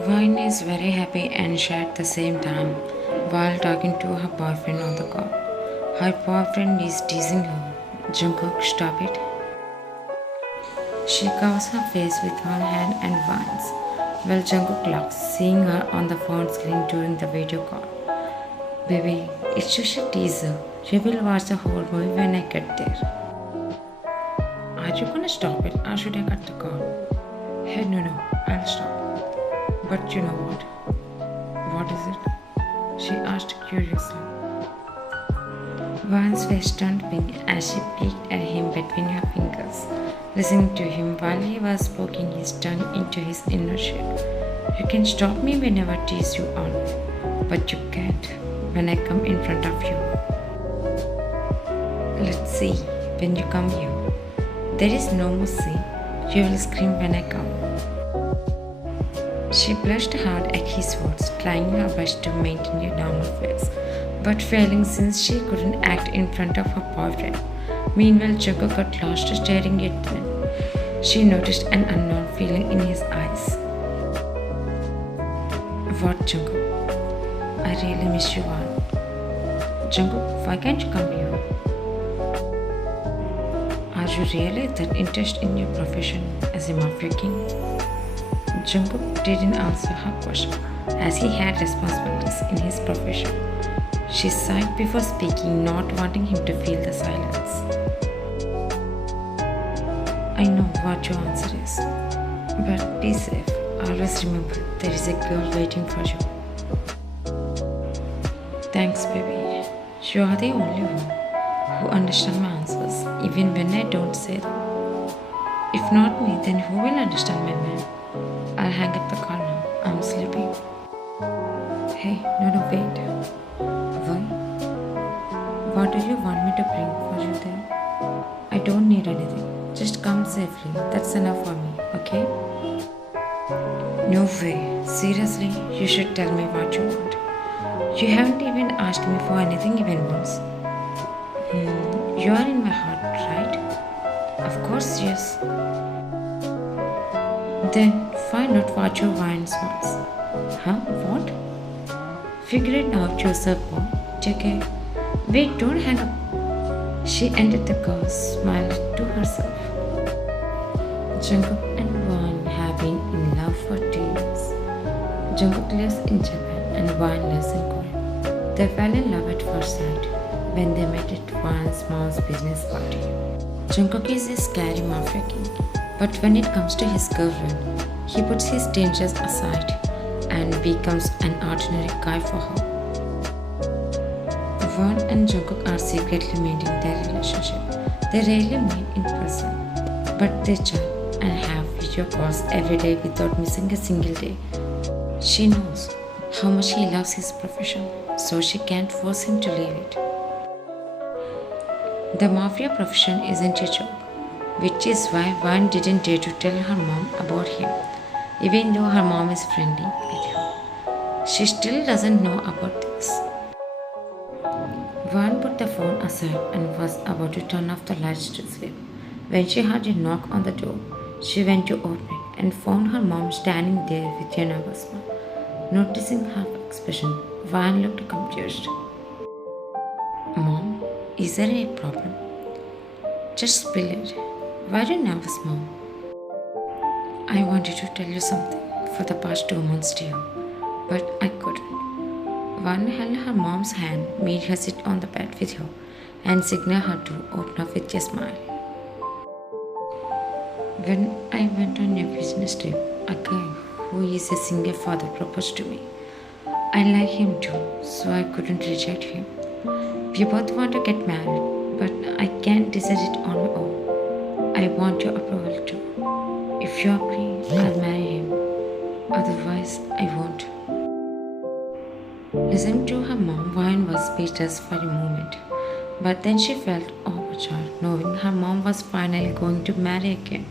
Vine is very happy and shy at the same time while talking to her boyfriend on the call. Her boyfriend is teasing her. Jungkook, stop it. She covers her face with one hand and whines. Well, Jungkook laughs, seeing her on the phone screen during the video call. Baby, it's just a teaser. You will watch the whole movie when I get there. Are you gonna stop it or should I cut the call? Hey, no, I'll stop. But you know what? What is it? She asked curiously. Van's face turned pink as she peeked at him between her fingers, listening to him while he was poking his tongue into his inner shirt. You can stop me whenever I tease you on, but you can't when I come in front of you. Let's see, when you come here. There is no more see. You will scream when I come. She blushed hard at his words, trying her best to maintain a normal face, but failing since she couldn't act in front of her boyfriend. Meanwhile, Jungkook got lost staring at them. She noticed an unknown feeling in his eyes. What, Jungkook? I really miss you all. Jungkook, why can't you come here? Are you really that interested in your profession as a mafia king? Jungkook didn't answer her question as he had responsibilities in his profession. She sighed before speaking, not wanting him to feel the silence. I know what your answer is, but be safe. Always remember there is a girl waiting for you. Thanks, baby. You are the only one who understands my answers, even when I don't say them. If not me, then who will understand my man? I'll hang up the call now. I'm sleeping. Hey, no, wait. Why? What do you want me to bring for you there? I don't need anything. Just come safely. That's enough for me, okay? No way. Seriously, you should tell me what you want. You haven't even asked me for anything even once. You are in my heart, right? Of course, yes. Then find out what your wines wants. Huh? What? Figure it out yourself, Mom. JK. Wait, don't hang up. She entered the car, smiled to herself. Jungkook and Van have been in love for 2 years. Jungkook lives in Japan and Van lives in Korea. They fell in love at first sight when they met at Van's mom's business party. Jungkook is a scary mafia king, but when it comes to his girlfriend, he puts his dangers aside and becomes an ordinary guy for her. Van and Jungkook are secretly maintaining their relationship. They rarely meet in person, but they chat and have video calls every day without missing a single day. She knows how much he loves his profession, so she can't force him to leave it. The mafia profession isn't a joke, which is why Van didn't dare to tell her mom about him, even though her mom is friendly with her. She still doesn't know about this. Van put the phone aside and was about to turn off the lights to sleep when she heard a knock on the door. She went to open it and found her mom standing there with a nervous smile. Noticing her expression, Van looked confused. Mom, is there a problem? Just spill it. Why are you nervous, Mom? I wanted to tell you something for the past 2 months, dear, but I couldn't. Van held her mom's hand, made her sit on the bed with her, and signaled her to open up with a smile. When I went on a business trip, a guy who is a single father proposed to me. I like him too, so I couldn't reject him. We both want to get married, but I can't decide it on my own. I want your approval too. If you agree, I'll marry him. Otherwise, I won't. Listening to her mom, Vine was speechless for a moment. But then she felt overjoyed, knowing her mom was finally going to marry again.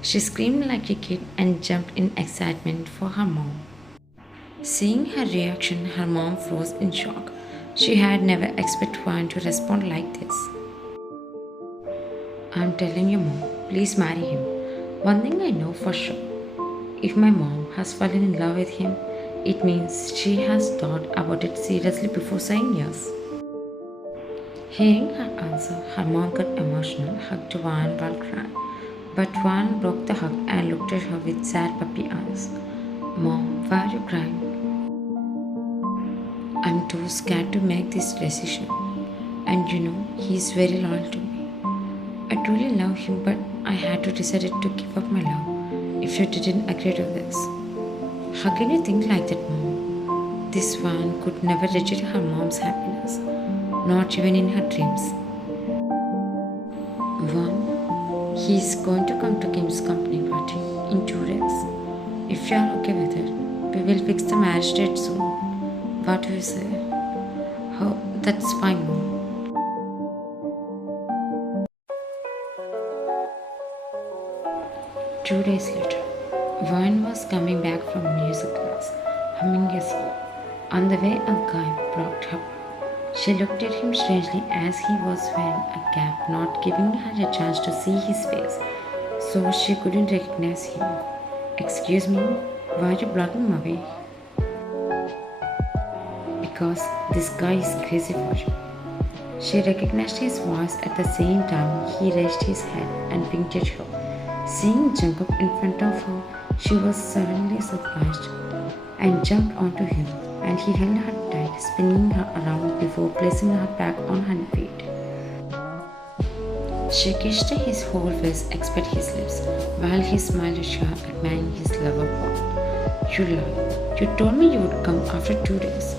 She screamed like a kid and jumped in excitement for her mom. Seeing her reaction, her mom froze in shock. She had never expected Vine to respond like this. I'm telling you, Mom, please marry him. One thing I know for sure. If my mom has fallen in love with him, it means she has thought about it seriously before saying yes. Hearing her answer, her mom got emotional, hugged Van while crying. But Van broke the hug and looked at her with sad puppy eyes. Mom, why are you crying? I'm too scared to make this decision. And you know, he's very loyal to me. I truly love him, but I had to decide to give up my love if you didn't agree to this. How can you think like that, Mom? This one could never reject her mom's happiness, not even in her dreams. Mom, he's going to come to Kim's company party in 2 days. If you are okay with it, we will fix the marriage date soon. What do you say? Oh, that's fine, Mom. 2 days later, Vine was coming back from music class, humming a song. On the way, a guy blocked her. She looked at him strangely as he was wearing a cap, not giving her a chance to see his face, so she couldn't recognize him. Excuse me, why are you blocking my way? Because this guy is crazy for you. She recognized his voice at the same time he raised his head and winked at her. Seeing Jungkook in front of her, she was suddenly surprised and jumped onto him, and he held her tight, spinning her around before placing her back on her feet. She kissed his whole face except his lips, while he smiled at her, admiring his lover warmth. You lied. You told me you would come after 2 days.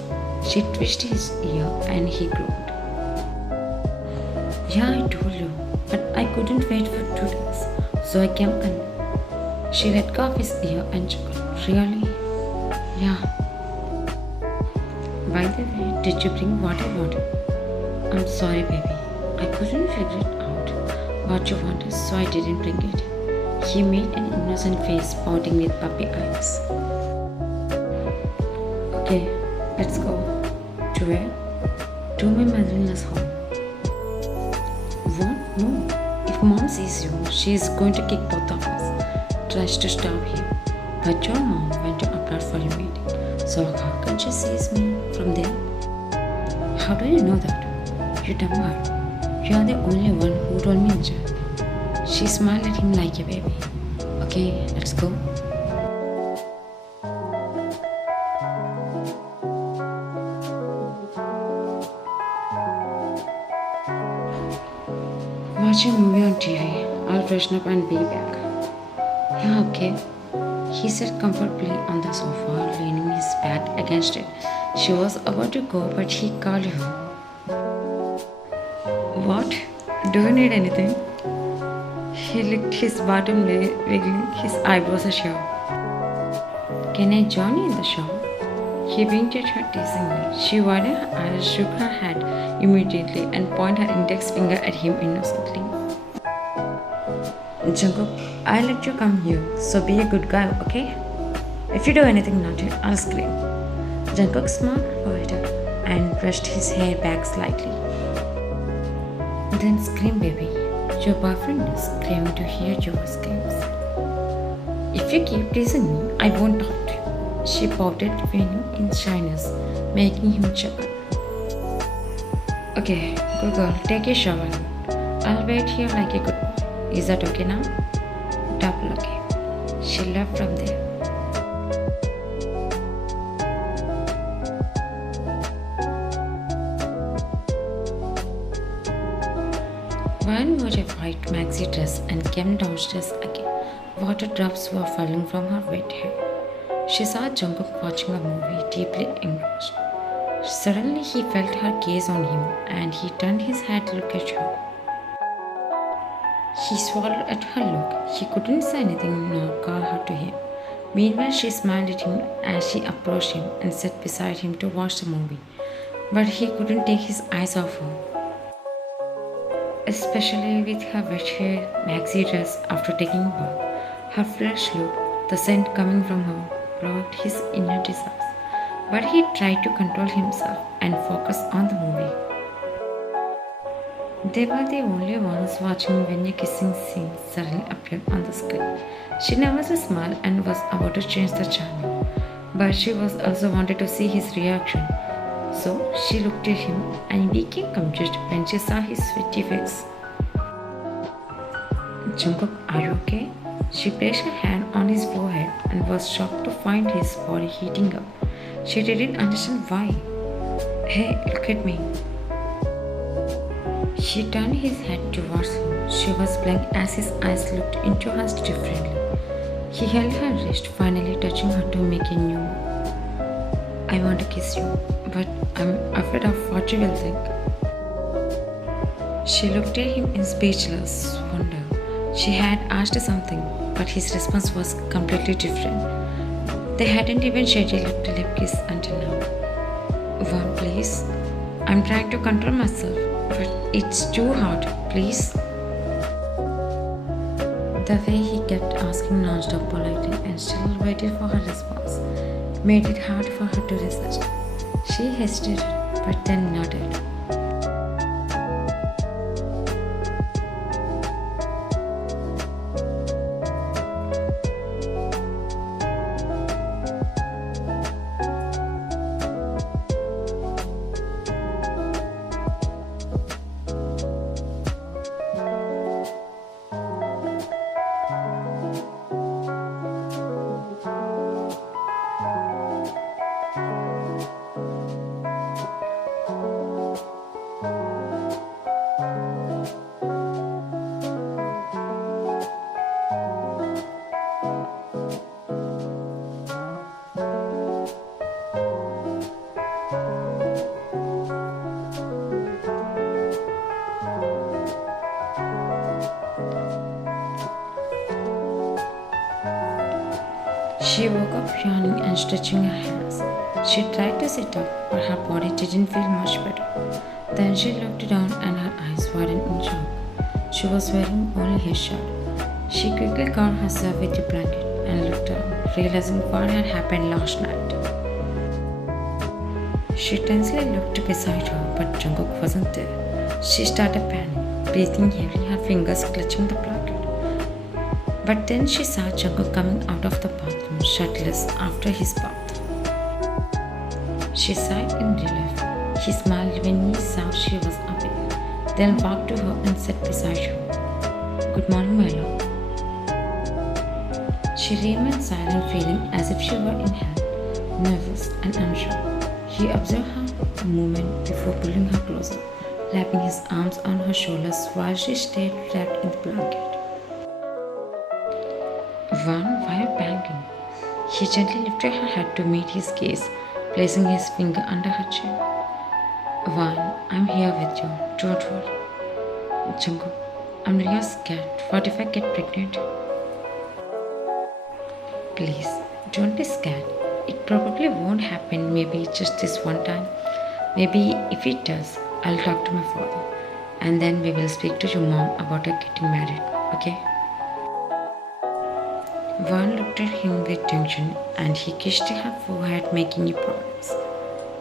She twitched his ear and he glowed. Yeah, I told you, but I couldn't wait for 2 days, so I came early. She let go of his ear and chuckled. Really? Yeah. By the way, did you bring what I wanted? I'm sorry, baby. I couldn't figure it out what you wanted, so I didn't bring it. He made an innocent face, pouting with puppy eyes. Okay, let's go. To where? To my mother-in-law's home. What? No. If mom sees you, she is going to kick both of us. Tries to stop him. But your mom went to apply for your meeting. So how can she sees me from there? How do you know that? You dumb girl. You are the only one who told me in chat. She smiled at him like a baby. Okay, let's go. Watching a movie on TV. I'll freshen up and be back. Yeah, okay. He sat comfortably on the sofa, leaning his back against it. She was about to go, but he called her. What? Do you need anything? He licked his bottom lip, wiggling his eyebrows at her. Can I join you in the show? He winked at her teasingly. She widened her eyes, shook her head immediately, and pointed her index finger at him innocently. Jungkook, I let you come here, so be a good guy, okay? If you do anything naughty, I'll scream. Jungkook smiled at her and brushed his hair back slightly. Then scream, baby. Your boyfriend is craving to hear your screams. If you keep teasing me, I won't talk to you. She pouted, feigning in shyness, making him chuckle. Okay, good girl, take a shower. I'll wait here like a good boy. Is that okay now? Double okay. She left from there. Vine wore a white maxi dress and came downstairs again. Water drops were falling from her wet hair. She saw Jungkook watching a movie, deeply engrossed. Suddenly, he felt her gaze on him, and he turned his head to look at her. He swallowed at her look. He couldn't say anything nor call her to him. Meanwhile, she smiled at him as she approached him and sat beside him to watch the movie. But he couldn't take his eyes off her, especially with her wet hair, maxi dress after taking a bath. Her fresh look, the scent coming from her, brought his inner desires. But he tried to control himself and focus on the movie. They were the only ones watching when a kissing scene suddenly appeared on the screen. She nervously smiled and was about to change the channel, but she was also wanted to see his reaction. So she looked at him and became confused when she saw his sweaty face. Jungkook, are you okay? She placed her hand on his forehead and was shocked to find his body heating up. She didn't understand why. Hey, look at me. She turned his head towards him. She was blank as his eyes looked into hers differently. He held her wrist, finally touching her to make a new move. I want to kiss you, but I'm afraid of what you will think. She looked at him in speechless wonder. She had asked something, but his response was completely different. They hadn't even shared a lip-to-lip kiss until now. Vaughn, please. I'm trying to control myself, but it's too hard, please. The way he kept asking non-stop politely and still waited for her response made it hard for her to resist. She hesitated, but then nodded. She woke up yawning and stretching her hands. She tried to sit up, but her body didn't feel much better. Then she looked down and her eyes widened in shock. She was wearing only his shirt. She quickly covered herself with the blanket and looked around, realizing what had happened last night. She tensely looked beside her, but Jungkook wasn't there. She started panicking, breathing heavily, her fingers clutching the blanket. But then she saw Jungkook coming out of the bathroom shirtless after his bath. She sighed in relief. He smiled when he saw she was awake, then walked to her and sat beside her. Good morning, my love. She remained silent, feeling as if she were in hell, nervous and unsure. He observed her a moment before pulling her closer, lapping his arms on her shoulders while she stayed wrapped in the blanket. Vaughn, why banging? He gently lifted her head to meet his gaze, placing his finger under her chin. Vaughn, I'm here with you. Don't worry. Jungkook, I'm really scared. What if I get pregnant? Please, don't be scared. It probably won't happen, maybe just this one time. Maybe if it does, I'll talk to my father. And then we will speak to your mom about her getting married, okay? Vaughn looked at him with tension and he kissed her forehead, making a promise.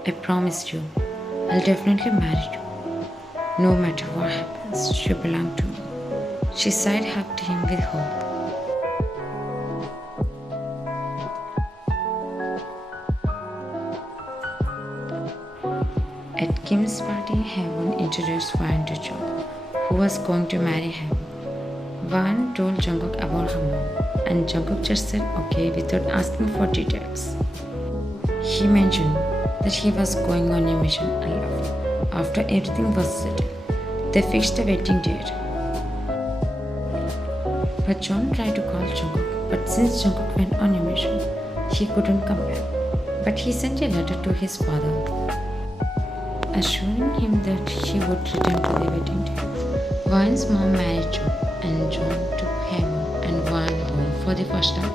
I promise you, I'll definitely marry you. No matter what happens, you belong to me. She sighed, hugged him with hope. At Kim's party, Heaven introduced Vaughn to John, who was going to marry him. Vaughn told Jungkook about her mom, and Jungkook just said okay without asking for details. He mentioned that he was going on a mission and left. After everything was settled, they fixed a wedding date. But John tried to call Jungkook, but since Jungkook went on a mission, he couldn't come back. But he sent a letter to his father, assuring him that he would return to the wedding day. Vaughn's mom married John, and John took him and Vaughn home for the first time.